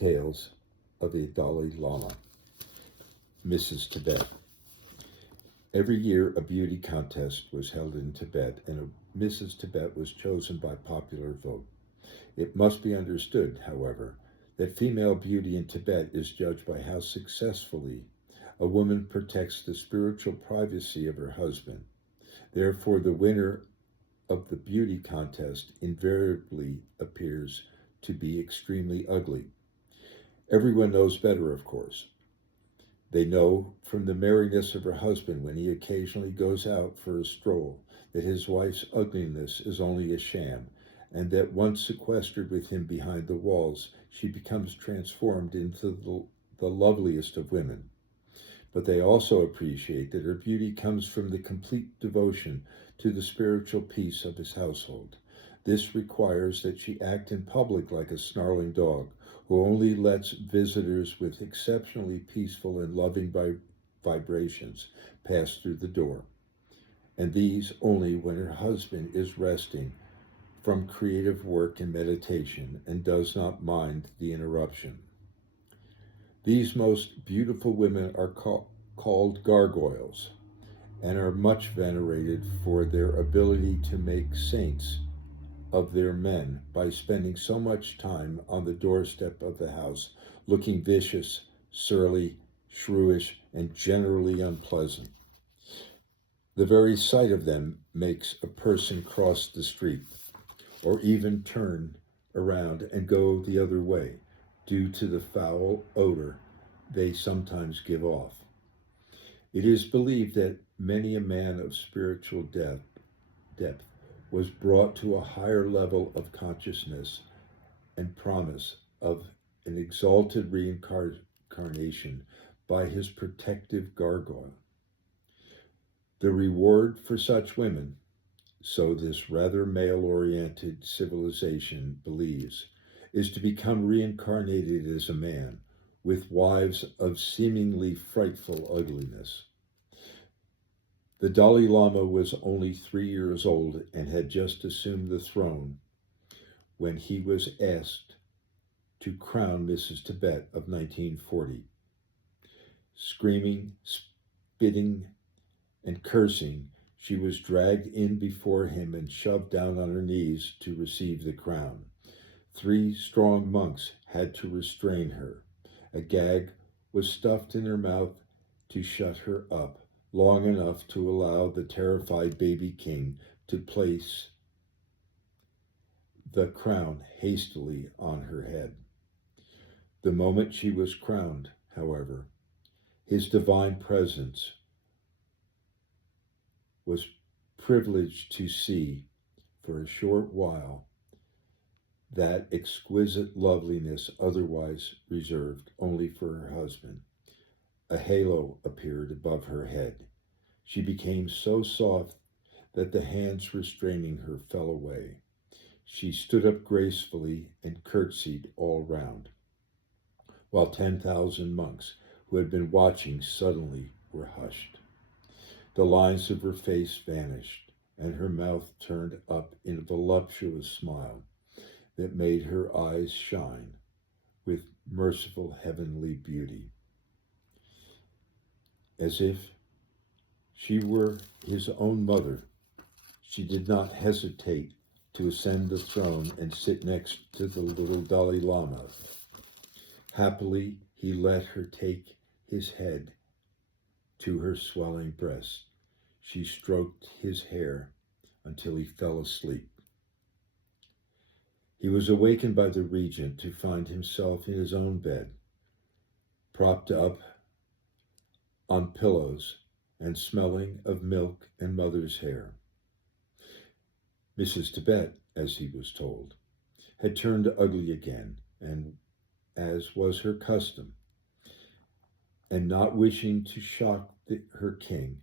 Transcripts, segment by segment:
Tales of a Dalai Lama, Mrs. Tibet. Every year a beauty contest was held in Tibet, and a Mrs. Tibet was chosen by popular vote. It must be understood, however, that female beauty in Tibet is judged by how successfully a woman protects the spiritual privacy of her husband. Therefore, the winner of the beauty contest invariably appears to be extremely ugly. Everyone knows better, of course. They know from the merriness of her husband when he occasionally goes out for a stroll that his wife's ugliness is only a sham, and that once sequestered with him behind the walls, she becomes transformed into the loveliest of women. But they also appreciate that her beauty comes from the complete devotion to the spiritual peace of his household. This requires that she act in public like a snarling dog, who only lets visitors with exceptionally peaceful and loving vibrations pass through the door, and these only when her husband is resting from creative work and meditation and does not mind the interruption. These most beautiful women are called gargoyles and are much venerated for their ability to make saints of their men by spending so much time on the doorstep of the house, looking vicious, surly, shrewish, and generally unpleasant. The very sight of them makes a person cross the street, or even turn around and go the other way, due to the foul odor they sometimes give off. It is believed that many a man of spiritual depth was brought to a higher level of consciousness and promise of an exalted reincarnation by his protective gargoyle. The reward for such women, so this rather male-oriented civilization believes, is to become reincarnated as a man, with wives of seemingly frightful ugliness. The Dalai Lama was only 3 years old and had just assumed the throne when he was asked to crown Mrs. Tibet of 1940. Screaming, spitting, and cursing, she was dragged in before him and shoved down on her knees to receive the crown. 3 strong monks had to restrain her. A gag was stuffed in her mouth to shut her up long enough to allow the terrified baby king to place the crown hastily on her head. The moment she was crowned, however, his divine presence was privileged to see for a short while that exquisite loveliness otherwise reserved only for her husband. A halo appeared above her head. She became so soft that the hands restraining her fell away. She stood up gracefully and curtsied all round, while 10,000 monks who had been watching suddenly were hushed. The lines of her face vanished, and her mouth turned up in a voluptuous smile that made her eyes shine with merciful heavenly beauty. As if she were his own mother, she did not hesitate to ascend the throne and sit next to the little Dalai Lama. Happily, he let her take his head to her swelling breast. She stroked his hair until he fell asleep. He was awakened by the regent to find himself in his own bed, propped up on pillows and smelling of milk and mother's hair. Mrs. Tibet, as he was told, had turned ugly again, and as was her custom, and not wishing to shock her king,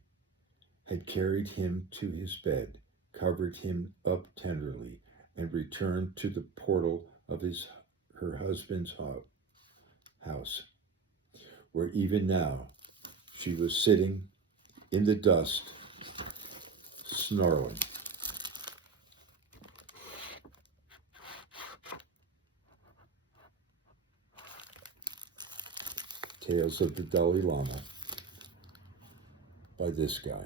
had carried him to his bed, covered him up tenderly, and returned to the portal of her husband's house, where even now she was sitting in the dust, snarling. Tales of the Dalai Lama by this guy.